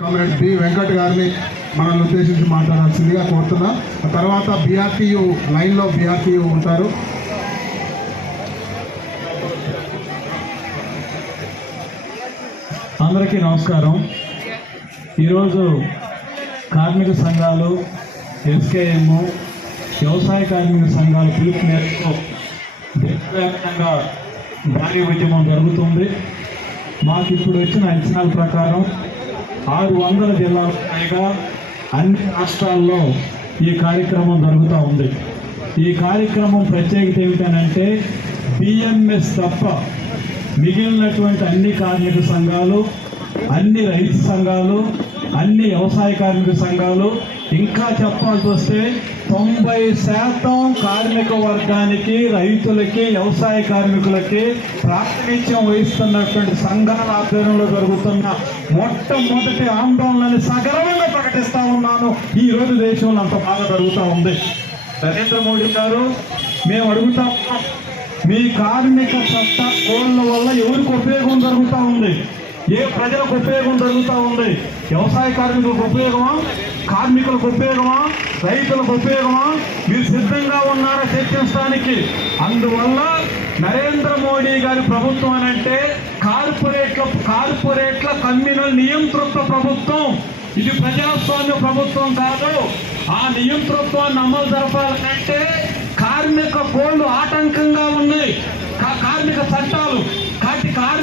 Comrade B Venkat గారిని మనల్ని ఉద్దేశించి మాట్లాడాల్సిందిగా కోరుతున్నా. ఆ తర్వాత బీఆర్టీయు లైన్లో బీఆర్టీయు ఉంటారు. అందరికీ నమస్కారం. ఈరోజు కార్మిక సంఘాలు ఎస్కేఎం వ్యవసాయ కార్మిక సంఘాలు పిలుపు మేరకు దేశవ్యాప్తంగా భారీ ఉద్యమం జరుగుతుంది. మాకు ఇప్పుడు వచ్చిన అంచనాల ప్రకారం ఆరు వందల జిల్లాల పైగా అన్ని రాష్ట్రాల్లో ఈ కార్యక్రమం జరుగుతూ ఉంది. ఈ కార్యక్రమం ప్రత్యేకత ఏమిటనంటే బిఎంఎస్ తప్ప మిగిలినటువంటి అన్ని కార్మిక సంఘాలు అన్ని రైతు సంఘాలు అన్ని వ్యవసాయ కార్మిక సంఘాలు ఇంకా చెప్పాల్సి వస్తే తొంభై శాతం కార్మిక వర్గానికి రైతులకి వ్యవసాయ కార్మికులకి ప్రాతినిధ్యం వహిస్తున్నటువంటి సంఘాల ఆధ్వర్యంలో జరుగుతున్న మొట్టమొదటి ఆందోళనని సగర్వంగా ప్రకటిస్తా ఉన్నాను. ఈ రోజు దేశంలో అంత బాగా జరుగుతూ ఉంది. నరేంద్ర మోడీ గారు మేము అడుగుతాం. మీ కార్మిక చట్ట కోళ్ళ వల్ల ఎవరికి ఉపయోగం జరుగుతూ ఉంది? ఏ ప్రజలకు ఉపయోగం జరుగుతూ ఉంది? వ్యవసాయ కార్మికులకు ఉపయోగమా? కార్మికులకు ఉపయోగమా? రైతులకు ఉపయోగమా? మీరు సిద్ధంగా ఉన్నారా చర్చించడానికి? అందువల్ల నరేంద్ర మోడీ గారి ప్రభుత్వం అని అంటే కార్పొరేట్ల కార్పొరేట్ల కమ్యూనల్ నియంతృత్వ ప్రభుత్వం. ఇది ప్రజాస్వామ్య ప్రభుత్వం కాదు. ఆ నియంతృత్వాన్ని అమలు జరపాలంటే కార్మిక కోళ్ళు ఆటంకంగా ఉన్నాయి. కార్మిక చట్టాలు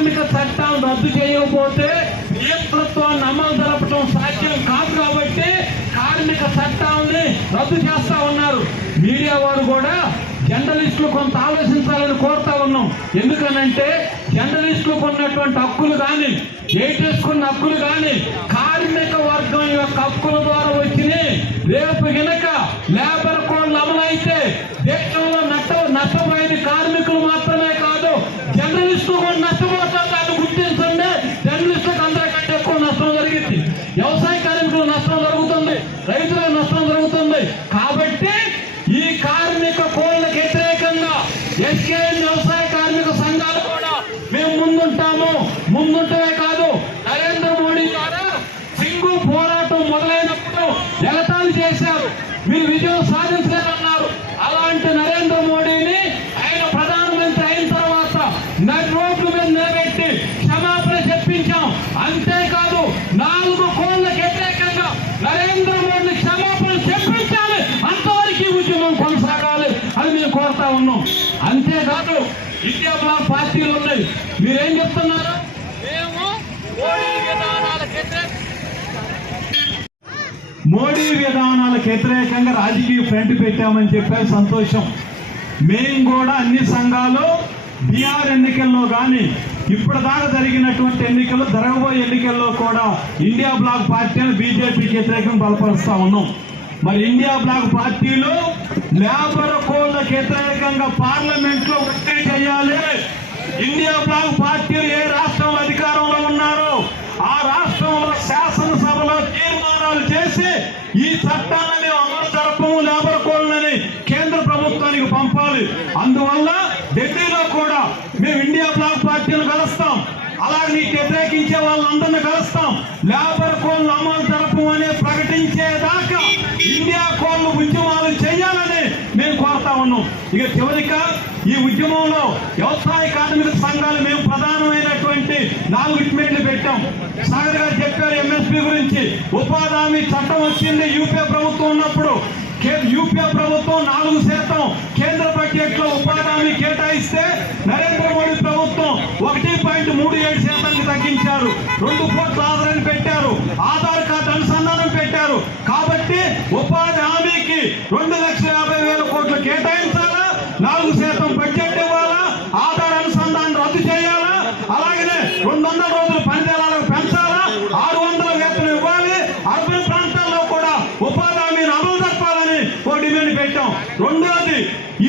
కార్మిక చట్టాలు రద్దు చేయకపోతే నియంతృత్వాన్ని అమలు జరపడం సాధ్యం కాదు కాబట్టి కార్మిక చట్టాలని రద్దు చేస్తా ఉన్నారు. మీడియా వారు కూడా జర్నలిస్టులు కొంత ఆలోచించాలని కోరుతా ఉన్నాం. ఎందుకనంటే జర్నలిస్టులకు ఉన్నటువంటి హక్కులు కానీ ఏటేసుకున్న హక్కులు కానీ కార్మిక వర్గం యొక్క హక్కుల ద్వారా వచ్చినాయి. రేపు గనక లేబర్ కోడ్లు అమలైతే దేశంలో నష్ట నష్టపోయేది కార్మికులు మాత్రమే కాదు జర్నలిస్టులు కూడా నష్టపోతారు దాన్ని గుర్తించండి జర్నలిస్టులకు అందరికంటే ఎక్కువ నష్టం జరిగింది వ్యవసాయ కార్మికులు నష్టం జరుగుతుంది రైతులకు నష్టం జరుగుతుంది కాబట్టి ఈ కార్మిక కోళ్ళకు వ్యతిరేకంగా ఎస్కేఎన్ వ్యవసాయ కార్మిక సంఘాలు కూడా మేము ముందుంటాము. ముందుంటమే కాదు నరేంద్ర మోడీ గారు సింగు పోరాటం మొదలైనప్పుడు ఎగతాలు చేశారు. మీరు విజయం సాధించారన్నారు అలాంటి నరేంద్ర మోడీని ఆయన ప్రధానమంత్రి అయిన తర్వాత నడి రోడ్ల మీద నిలబెట్టి క్షమాపణ చెప్పించాం అంతేకాదు నాలుగు కోళ్ళకు వ్యతిరేకంగా నరేంద్ర మోడీ క్షమాపణ చెప్పించాలి అంతవరకు ఈ ఉద్యమం కొనసాగాలి అని మేము కోరుతా ఉన్నాం అంతేకాదు ఇండియా బ్లాక్ పార్టీలు ఉన్నాయి. మీరేం చెప్తున్నారు? మోడీ విధానాలకు వ్యతిరేకంగా రాజకీయ ఫ్రంట్ పెట్టామని చెప్పారు. సంతోషం. మేము కూడా అన్ని సంఘాలు బీఆర్ ఎన్నికల్లో కానీ ఇప్పటిదాకా జరిగినటువంటి ఎన్నికలు జరగబోయే ఎన్నికల్లో కూడా ఇండియా బ్లాక్ పార్టీని బీజేపీకి వ్యతిరేకంగా బలపరుస్తా ఉన్నాం. మరి ఇండియా బ్లాక్ పార్టీలు లేబర్ కోళ్ళకు వ్యతిరేకంగా పార్లమెంట్లో ఒత్తిడి చేయాలి. ఇండియా బ్లాక్ పార్టీలు ఏ రాష్ట్రంలో అధికారంలో ఉన్నారో? ఆ రాష్ట్రంలో శాసనసభలో తీర్మానాలు చేసి ఈ చట్టాన్ని మేము అమలు జరపము లేబర్ కోళ్ళని కేంద్ర ప్రభుత్వానికి పంపాలి అందువల్ల ఢిల్లీలో కూడా మేము ఇండియా బ్లాక్ పార్టీని కలుస్తాం అలాగే నీకు వ్యతిరేకించే వాళ్ళందరినీ కలుస్తాం లేబర్ కోళ్ళు అమలు జరపము అని ప్రకటించేదాకా ఇండియా కోళ్ళు ఉద్యమాలు చేయాలని మేము కోరుతా ఉన్నాం ఇక చివరిగా ఈ ఉద్యమంలో వ్యవసాయ కార్మిక సంఘాలు మేము ప్రధానమైనటువంటి నాలుగు డిమాండ్లు పెట్టాం. సాగర్ గారు చెప్పారు ఎంఎస్పీ గురించి. ఉపాధి హామీ చట్టం వచ్చింది యూపీఏ ప్రభుత్వం ఉన్నప్పుడు. కే- యూపీఏ ప్రభుత్వం నాలుగు శాతం. కేంద్ర బడ్జెట్లో ఉపాధి హామీ కేటాయిస్తే నరేంద్ర మోడీ ప్రభుత్వం ఒకటి పాయింట్ మూడు ఏడు శాతానికి తగ్గించారు. రెండు కోట్ల ఆధారాన్ని పెట్టారు. ఆధార్ కార్డు అనుసంధానం పెట్టారు. కాబట్టి ఉపాధి హామీకి రెండు లక్షల యాభై వేల కోట్లు కేటాయించారు నాలుగు శాతం బడ్జెట్ ఇవ్వాలా? ఆధార్ అనుసంధానం రద్దు చేయాలా? అలాగనే రెండు వందల రోజులు పనిదినాలకు పెంచాలా? ఆరు వందల వేతనం ఇవ్వాలి. అర్బన్ ప్రాంతాల్లో కూడా ఉపాధి హామీని అమలు తప్పాలని ఓ డిమాండ్ పెట్టాం. రెండోది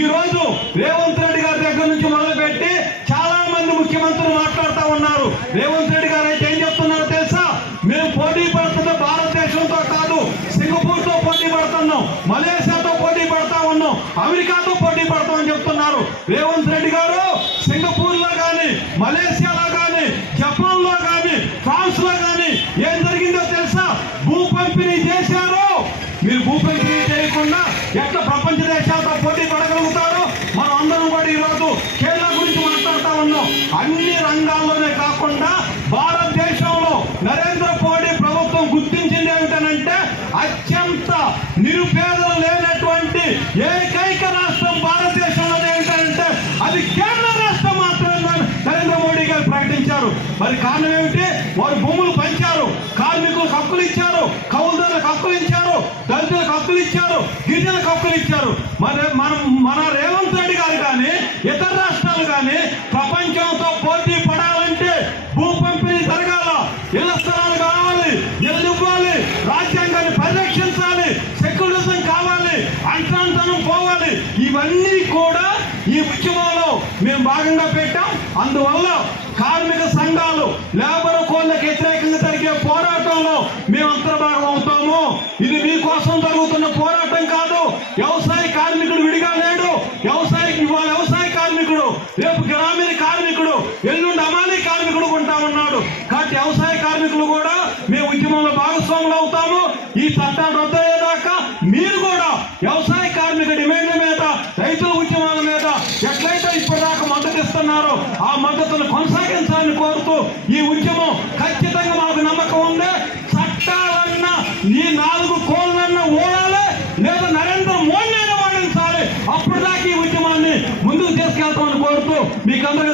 ఈ రోజు రేవంత్ రెడ్డి గారి దగ్గర నుంచి మొదలుపెట్టి చాలా మంది ముఖ్యమంత్రులు మాట్లాడుతూ ఉన్నారు. రేవంత్ రెడ్డి గారు అయితే ఏం చెప్తున్నారో తెలుసా? మేము పోటీ పడుతున్న భారతదేశంతో కాదు సింగపూర్తో పోటీ పడుతున్నాం. మలేషియా అమెరికాతో పోటీ పడతామని చెప్తున్నారు. రేవంత్ రెడ్డి గారు సింగపూర్లో కానీ మలేసియాలో కానీ జపాన్లో కానీ ఫ్రాన్స్లో కానీ ఏం జరిగిందో తెలుసా? భూ పంపిణీ చేశారు. మీరు భూ మరి కారణం ఏమిటి? వారు భూములు పంచారు. కార్మికులకు హక్కులు ఇచ్చారు. కౌలుదారులకు హక్కులు ఇచ్చారు. దళితులకు హక్కులు ఇచ్చారు. గిరిజనులకు హక్కులు ఇచ్చారు. మరి మనం మన రేవంత్ రెడ్డి గారు కానీ ఇతర రాష్ట్రాలు కానీ ప్రపంచంతో పోటీ పడాలంటే భూ పంపిణీ జరగాల. ఇళ్ళ స్థలాలు కావాలి ఇల్లు ఇవ్వాలి రాజ్యాంగాన్ని పరిరక్షించాలి సెక్యులరిజం కావాలి అంటాంతనం పోవాలి. ఇవన్నీ కూడా ఈ ఉద్యమంలో మేము భాగంగా పెట్టాం. అందువల్ల కార్మిక సంఘాలు లేబర్ కోళ్ళకి వ్యతిరేకంగా జరిగే పోరాటంలో మేము అంతర్భాగం అవుతాము. ఇది మీకోసం జరుగుతున్న పోరాటం కాదు. వ్యవసాయ కార్మికుడు విడిగా లేడు. వ్యవసాయ ఇవాళ వ్యవసాయ కార్మికుడు రేపు గ్రామీణ కార్మికుడు ఎల్లుండి అమానీ కార్మికుడు ఉంటా ఉన్నాడు. కాబట్టి వ్యవసాయ కార్మికులు కూడా మేము ఉద్యమంలో భాగస్వాములు అవుతాము. ఈ చట్టాలు రద్దయ్యేదాకా మీరు కూడా వ్యవసాయ కార్మిక డిమాండ్ల మీద రైతుల ఉద్యమాల మీద ఎట్లయితే ఇప్పటిదాకా మద్దతు ఇస్తున్నారో ఆ మద్దతును కొనసాగించాలని కోరుతూ ఈ ఉద్యమం ఖచ్చితంగా మాకు నమ్మకం ఉంది చట్టాలన్నా ఈ నాలుగు కోళ్ళన్నా ఓడాలి లేదా నరేంద్ర మోడీ అయినా వాడించాలి అప్పటిదాకా